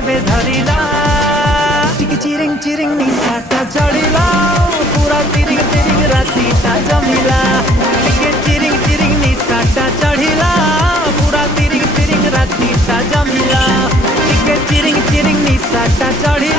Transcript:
धरिला टिक चिरिंग चिरिंग निशाटा चढ़िला पूरा तिरिंग तिरिंग रातीटा जमिला टिके चिरिंग चिरिंग निशाटा चढ़िला पूरा तिरिंग तिरिंग रातीटा जमिला टिके चिरिंग चिरिंग निशाटा चढ़िला।